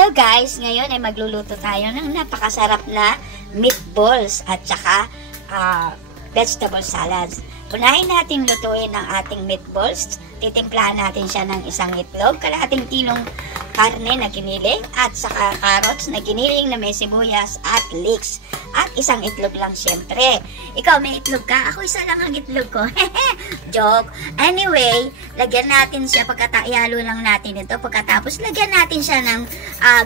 Hello guys! Ngayon ay magluluto tayo ng napakasarap na meatballs at saka vegetable salads. Unahin natin lutuin ang ating meatballs. Titimplahan natin siya ng isang itlog, kalahating kilong karne na giniling at saka carrots na giniling na may sibuyas at leeks. At isang itlog lang syempre. Ikaw may itlog ka? Ako isa lang ang itlog ko. Joke. Anyway, lagyan natin siya ihalo lang natin ito. Pagkatapos lagyan natin siya ng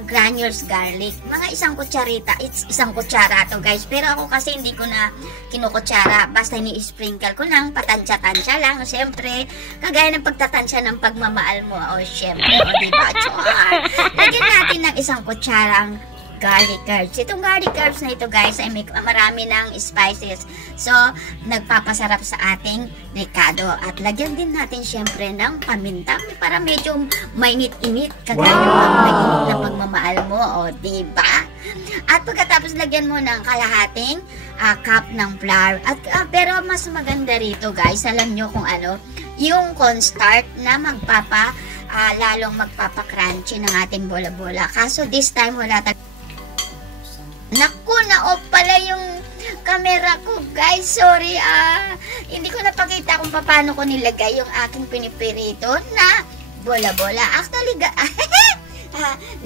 granules garlic. Mga isang kutsara to guys. Pero ako kasi hindi ko na kinukutsara. Basta ni-sprinkle ko lang. Patansya-tansya lang. Siyempre, kagaya ng pagtatansya ng pagmamahal mo. O siyempre, o diba? Lagyan natin ng isang kutsarang garlic herbs. Itong garlic herbs na ito guys ay may marami ng spices. So, nagpapasarap sa ating ricado. At lagyan din natin syempre ng paminta para medyo mainit-init kagaya ng mainit na pagmamahal mo. O, diba? At pagkatapos lagyan mo ng kalahating cup ng flour. At, pero mas maganda rito guys, alam nyo kung ano, yung cornstarch na lalong magpapakrunchy ng ating bola-bola. Kaso this time wala Naku, na-off pala yung camera ko, guys. Sorry, hindi ko napakita kung paano ko nilagay yung aking pinipirito na bola-bola. Actually,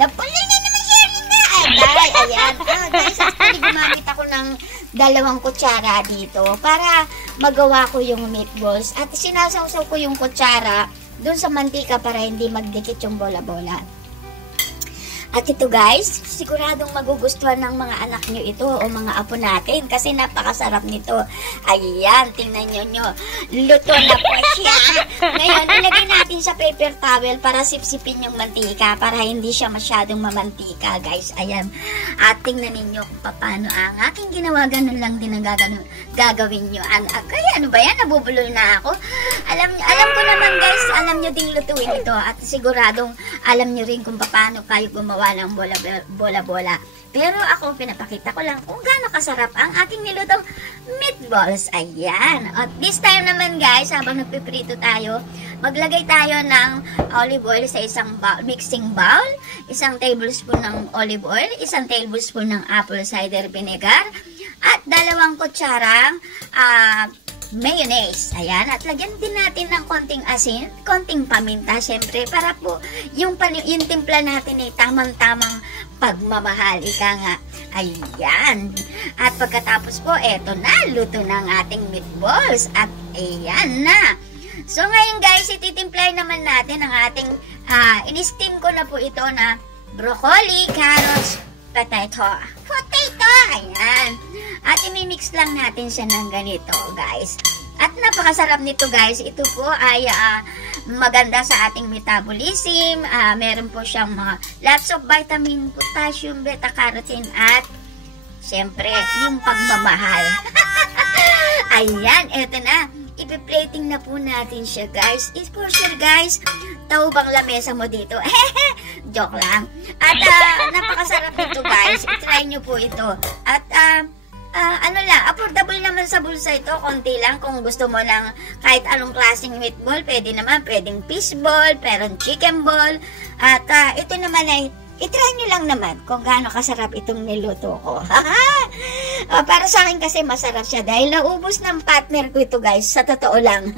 napulay na naman siya na. Ayan. Guys, actually, gumamit ako ng 2 kutsara dito para magawa ko yung meatballs. At sinasawsaw ko yung kutsara dun sa mantika para hindi magdikit yung bola-bola. At ito guys, siguradong magugustuhan ng mga anak nyo ito o mga apo natin kasi napakasarap nito. Ayan, tingnan nyo. Luto na po siya. Ngayon, ilagay natin sa paper towel para sipsipin yung mantika para hindi siya masyadong mamantika guys. Ayan. At tingnan ninyo kung paano ang aking ginawa. Ganun lang din ang gagawin nyo. Kaya ano ba yan? Nabubulol na ako. Alam ko naman guys, alam nyo ding lutuin ito at siguradong alam nyo rin kung paano kayo gumawa ng bola-bola. Pero ako, pinapakita ko lang kung gaano kasarap ang aking nilutong meatballs. Ayan. At this time naman guys, habang nagpiprito tayo, maglagay tayo ng olive oil sa isang mixing bowl, 1 tablespoon ng olive oil, 1 tablespoon ng apple cider vinegar, at 2 kutsarang mayonnaise. Ayan. At lagyan din natin ng konting asin, konting paminta, syempre, para po yung timpla natin ay tamang-tamang pagmamahal. Ika nga. Ayan. At pagkatapos po, eto na, luto ng ating meatballs. At ayan na. So, ngayon guys, ititimplay naman natin ang ating, in-steam ko na po ito na broccoli, carrots, potato. Ayan. At imimix lang natin siya ng ganito, guys. At napakasarap nito, guys. Ito po ay maganda sa ating metabolism. Meron po siyang lots of vitamin, potassium, beta-carotene, at syempre, yung pagmamahal. Ayan, eto na. Ipi-plating na po natin siya, guys. It's for sure, guys. Tao bang lamesa mo dito? Joke lang. At napakasarap nito, guys. I-try nyo po ito. At ano lang, affordable naman sa bulsa ito. Konti lang kung gusto mo ng kahit anong klaseng meatball. Pwede naman, pwedeng fish ball, pero chicken ball. At ito naman ay i-try nyo lang naman kung gaano kasarap itong niluto ko. Para sa akin kasi masarap siya dahil naubos ng partner ko ito guys. Sa totoo lang.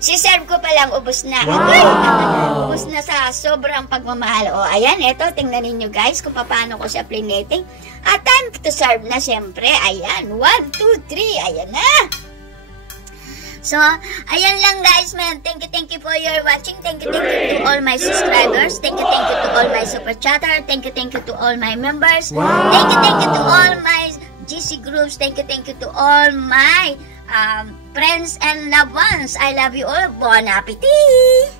Si-serve ko pa lang ubos na. Wow. Ubos na sa sobrang pagmamahal. O ayan, eto, tingnan ninyo guys kung paano ko siya plating. At time to serve na syempre. Ayan, 1, 2, 3. Ayan na. So, ayan lang guys, man. Thank you for your watching. Thank you to all my subscribers. Thank you to all my super chatter. Thank you to all my members. Wow. Thank you to all my GC groups. Thank you to all my friends and loved ones. I love you all. Bon appetit!